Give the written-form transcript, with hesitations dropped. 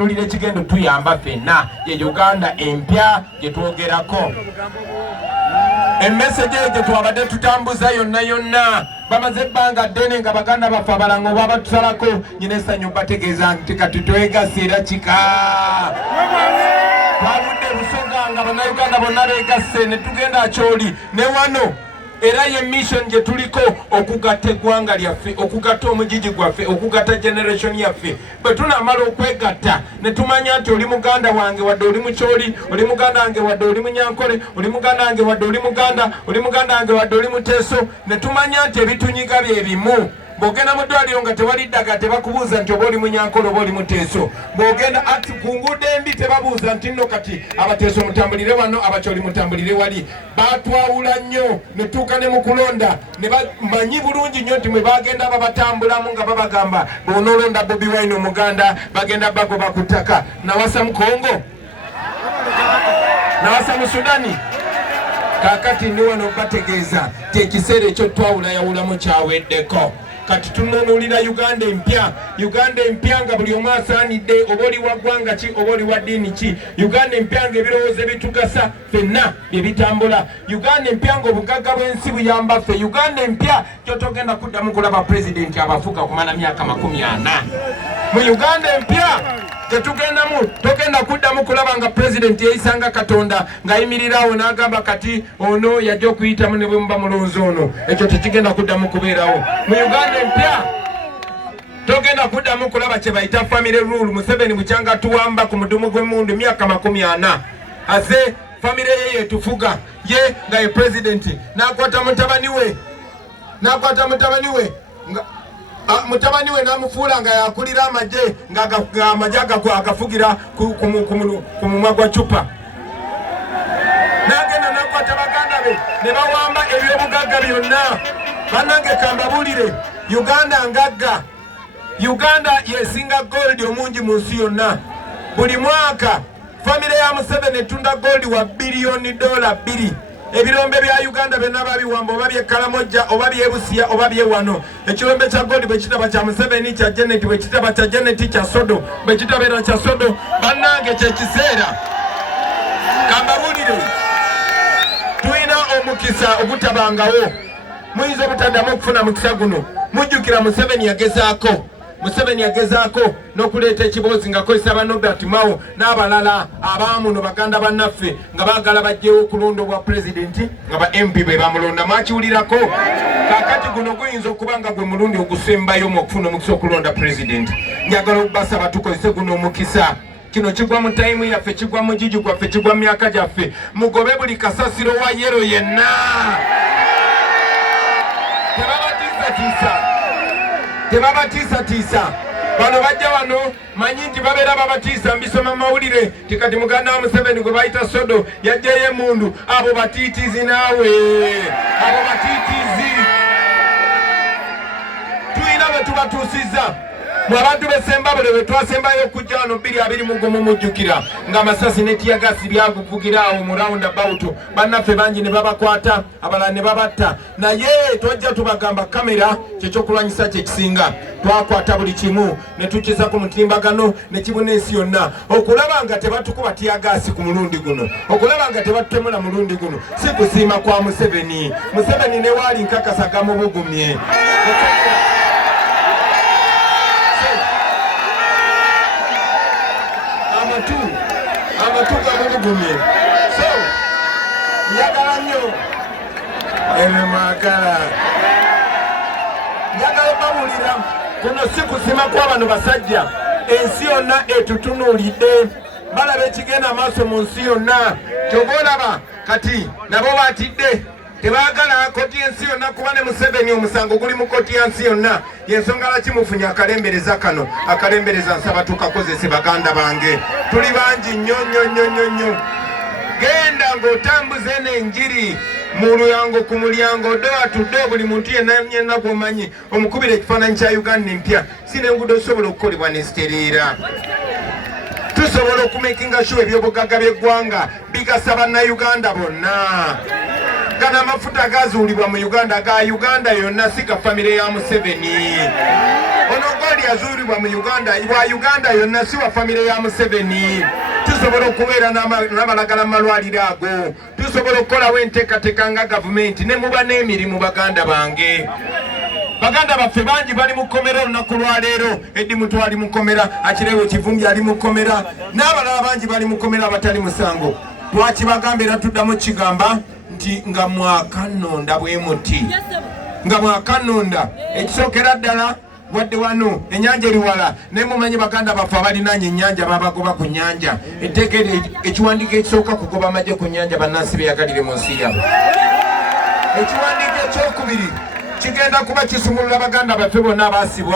Tulire kigendo tuyamba fenna ye Uganda empya gye twogerako. Emessage gye twabadde tutambuza yonna bamaze ebbanga ddene nga baganda baffe abalango babatusalako nyina essanyu bategeeza nti kati twegase era kika. Twaludde Busoga nga bannayuganda bonna beegasse ne tugenda Kyoli ne wano. Era ye mission gye tuliko okugatta eggwanga lyaffe, okugatta omugigi gwaffe, okugatta generation yaffe. Bwe tunaamala okwegatta ne tumanya nti oli muganda wange wadde oli Mukyoli, oli muganda wange wadde oli Munyankole, oli muganda wange wadde oli Muganda, oli muganda wange wadde oli Muteeso, ne tumanya nti ebitunyiga bye bimu. Bw'ogenda mu ddwaliro nga tewali ddagala tebakubuuza nti oba oli Munyankole oba oli Muteeso. Bw'ogenda ati ku nguudo embi tebabuuza nti nno kati Abateeso mutambulire wano, Abakyoli mutambulire wali. Baatwawula nnyo ne tuuka ne mu kulonda ne bamanyi bulungi nnyo nti mwe bagenda babatambulamu nga babagamba bw'onoolonda Bobi Wine Omuganda bagenda bagoba ku ttaka. Nawasa mu Kongo? Nawasa mu Sudani? Kaakati ndi wano bategeeza ti ekiseera ekyo twawulayawulamu kyaweddeko. Kati tunuulira Uganda empya. Uganda empya nga buli omu asaanidde oba oli wa ggwanga ki oba oli wa ddiini ki. Uganda empya nga ebirowoozo ebitugasa ffenna bye bitambula. Uganda empya nga obugagga bw'ensi buyamba ffe. Uganda empya kyotogenda kuddamu kulaba pulezidenti abafuga kumala myaka 40. Mu Uganda empya tetugendamu togenda kuddamu kulaba nga pulezidenti yeyisanga Katonda ng'ayimirirawo n'agamba kati ono yajja okuyitamu ne bwe muba mulonzi ono. Ekyo tekigenda kuddamu kubeerawo. Mu Uganda empya togenda kuddamu kulaba kye bayita family rule. Museveni bukyanga tuwamba ku mudumu gw'emmundu myaka 40. Ase family ye yetufuga ye nga ye pulezidenti n'akwata mutabani we mutabani we n'amufuula nga yakulira amagye nga amagye agafugira ku mumwa gwa cupa. N'agenda n'akwata baganda be ne bawamba ebyobugagga byonna. Bannange kambabulire, Uganda ngagga. Uganda yesinga gold omungi mu nsi yonna. Buli mwaka famire ya Museveni etunda gold wa biliyoni $2. Ebirombe bya Uganda byonna babiwamba oba bye Kalamoja oba bye Busia oba bye wano. Ekirombe kya gold bwe kitaba kya Museveni kya Janet bwe kitaba kya Janet kya Sodo bwe kitabera kya Sodo. Bannange kye kiseera kambabulire tulina omukisa ogutabangawo. Muyinza obutaddamu okufuna mukisa guno. Mujjukira Museveni yagezaako n'okuleeta ekiboozi ng'akozesa ba Norbert Mao n'abalala abaamuno baganda bannaffe nga baagala bajjewo okulonda obwa pulezidenti nga ba MP be bamulonda. Mwakiwulirako? Kaakati guno guyinza okuba nga gwe mulundi ogusembayo mu okufuna omukisa okulonda pulezidenti. Njagala okubasaba tukozese guno omukisa. Kino kigwa mu tayimu yaffe, kigwa mu gigi gwaffe, kigwa mu myaka gyaffe. Mugobe buli kasasiro wa yero yenna. Tebabatiisa. Bano bajja wano manyi nti babeera babatiisa. Mbisoma mawulire ti kati muganda wa Museveni gwe bayita Sodo yajjayo emmundu. Abo batiitizi naawe. Abo batiitizi. Tuyina be tubatuusizza. Mu abantu b'Essembabule bwe twasembayo okujja wano 2021 mujjukira ng'amasasi ne tiyagasi byavugira awo mu roundabout. Bannaffe bangi ne babakwata, abalala ne babatta. Naye twajja tubagamba kamera kyekyokulwanyisa kye kisinga. Twakwata buli kimu ne tukiza ku mutimbagano ne kibuna ensi yonna okulaba nga tebatukuba tiyagasi ku mulundi guno, okulaba nga tebatutemula mulundi guno. Si kusiima kwa Museveni. Museveni ne waali nkakasa gamubugumye. Amatu gamubugumye. So njagala nnyo ebimakala njagala bawulira kuno si kusima kwa bano basajja. Ensi yonna etutunuulidde balaba ekigenda amaaso mu nsi yonna. Ky'oba olaba kati nabo baatidde tebaagala koti y'ensi yonna kuba ne Museveni omusango guli mu koti ya nsi yonna. Yensonga laki mufunye akalembereza kano. Akalembereza nsaba tukakozese baganda bange. Tuli bangi nnyo. Genda ng'otambuze n'enjiri mu luyango ku mulyango doa tudde buli muntu yenna gw'omanyi omukubira ekifaananyi kya Uganda empya. Si n'enguudo sobola okukolebwa ne sitereera. Tusobola okumakinga sure ebyobugagga by'eggwanga bigasa bannayuganda bonna. Gana amafuta gazuulibwa mu Uganda ga Uganda yonna si ga famire ya Museveni. ono goli yazuulibwa mu Uganda wa Uganda yonna si wa famire ya Museveni. Tusobola okubeera n'amalagala mu malwaliro ago, tusobola okukolawo enteekateeka nga gavumenti ne muba n'emirimu baganda bange. Baganda baffe bangi bali mu kkomera olunaku lwaleero. Eddi Mutu ali mu kkomera, Akireewo Kivumbi ali mu kkomera, n'abalala bangi bali mu kkomera abatali musango. Twakibagamba era tuddamu kigamba nti nga mwakanonda bwe muti, nga mwakanonda ekisookera ddala wadde wano ennyanja eriwala naye mumanyi baganda baffe abalinaanye ennyanja babagoba ku nnyanja. Etteeka ekiwandiiko ekisooka kugoba amagye ku nnyanja bannansi beyagalire mu nsi yabwe. Ekiwandiiko ekyokubiri kigenda kuba kisumulula baganda baffe bonna abaasibwa